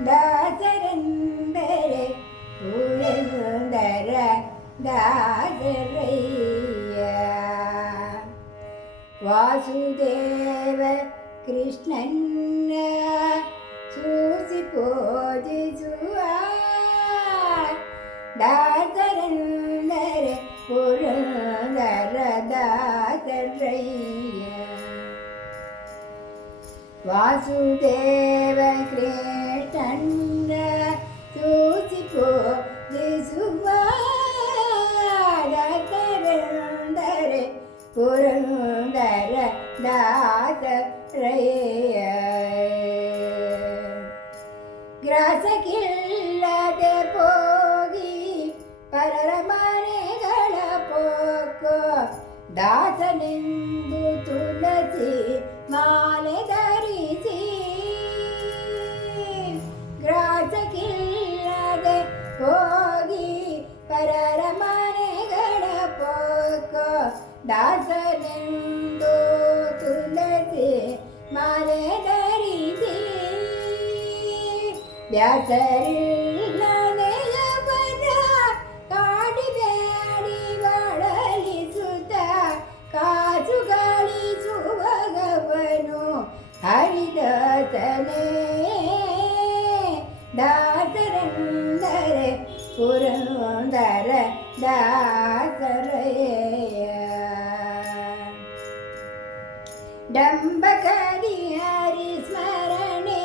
ദാസരന്തരെ പുരന്തര ദാസരയ്യ. വാസുദേവ കൃഷ്ണൻ സൂസി പൂജിച്ചുവ ദാസരന്തരെ പുരന്തര ദാസരയ്യ. വാസുദേവ കൃഷ്ണൻ கண்ட யோசிப்போ ஜேசுவாரே புரந்தர தாசரைய. கிராசகில்லதே போகி பரர மனைகள போக்கோ தாசனிந்த ದಾಸನೆಂದು ತುಳಸಿ ಮಾಲೆ ಧರಿಸಿ ವ್ಯಾಸರಿಲ್ಲದೆಯವರ ಕಾಡಿಬೇಡಿ ಬಳಲಿಸುತ್ತ ಕಾಸು ಗಳಿಸುವಗವನು ಹರಿದಾಸನೇ ದಾಸರೆಂದರೆ ಪುರಂದರ ದಾಸರಯ್ಯ ಡಂಬಕರಿ ಹರಿ ಸ್ಮರಣೆ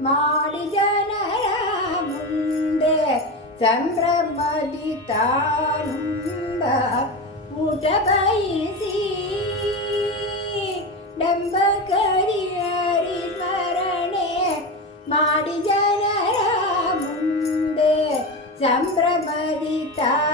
ಮಾಡಿ ಜನರ ಮುಂದೆ ಸಂಭ್ರಮದಿ ತಾನುಂಬ ಊಟ ಬಯಸಿ ಡಂಬಕರಿ ಹರಿ ಸ್ಮರಣೆ ಮಾಡಿ ಜನರ ಮುಂದೆ ಸಂಭ್ರಮದಿ ತಾನುಂಬ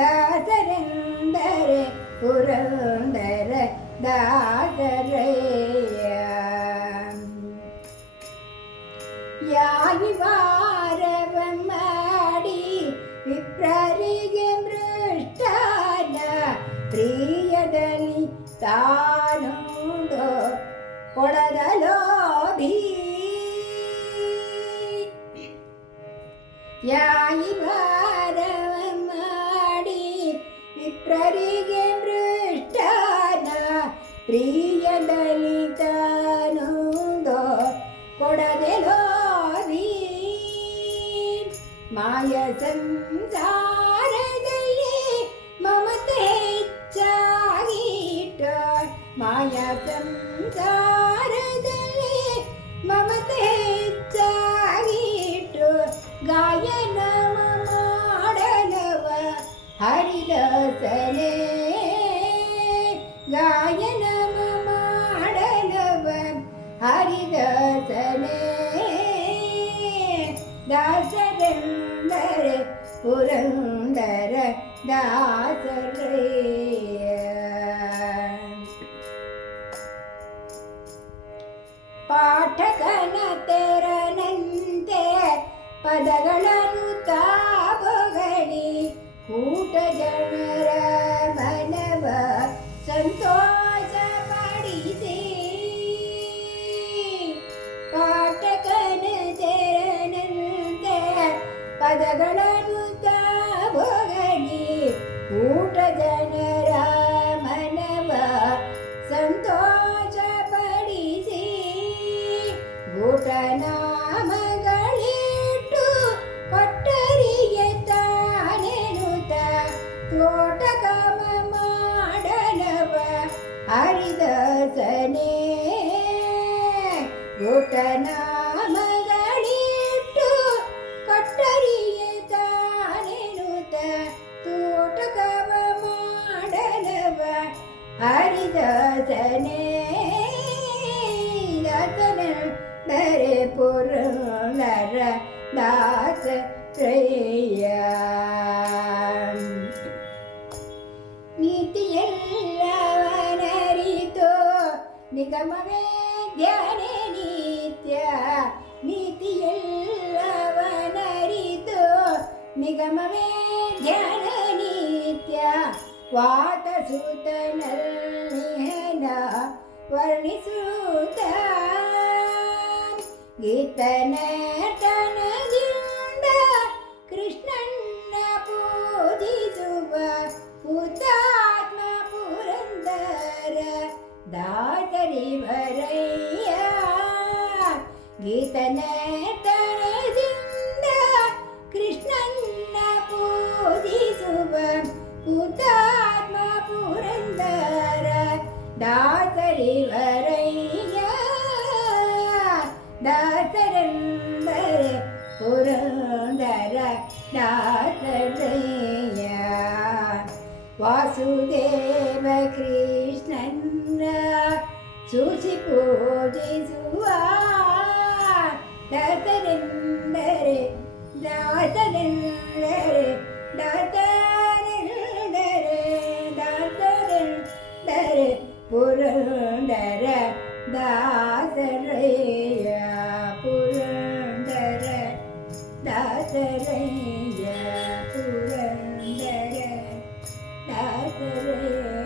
ദാസരന്തരെ പുരന്തര ദാസരയ യായി വാരവമാടി വിപ്രരിക മൃഷ്ടാന പ്രിയതനി താനുണ്ടോ കൊടതലോഭീ യായി വാ ವಿಪ್ರರಿಗೆ ಮೃಷ್ಟಾನ ಪ್ರಿಯದಲ್ಲಿ ತಾನುಂಡು ಕೊಡದೆ ಲೋಭಿ ಮಾಯ ಸಂಸಾರದಲ್ಲಿ ಹರಿದಾಸನೇ ಗಾಯನ ಮಾಡಲವ ಹರಿದಾಸನೇ ದಾಸರೆಂದರೆ ಪುರಂದರ ದಾಸರೇ ಪಾಠಕನ ತೆರನಂತೆ ಪದಗಳನ್ನು പുരുളര ദാസ ശ്രേയ നീതിയെല്ലാവനരിതോ നിഗമവേ ധ്യാന നീത്യ. നീതിയെല്ലാവനരിതോ നിഗമവേ ധ്യാന നീത്യ. വാതസൂതനൽ നിഹന വർണിസൂത ಗೀತನಟನದಿಂದ ಕೃಷ್ಣನ್ನ ಪೂಜಿಸುವ ಹುತಾತ್ಮ ಪುರಂದರ ದಾಸರಿವರಯ್ಯ ಗೀತನಟನದಿಂದ ಕೃಷ್ಣನ್ನ ಪೂಜಿಸುವ ಹುತಾತ್ಮ ಪುರಂದರ ದಾಸರಿವರಯ್ಯ ದಾಸರೆಂದರೆ டாத்தரையா வாசுதேவ கிருஷ்ணன் சூசி பூஜிசுவா தாத்தனந்தரே தாத்தனந்த ശരണ്യ നാഗര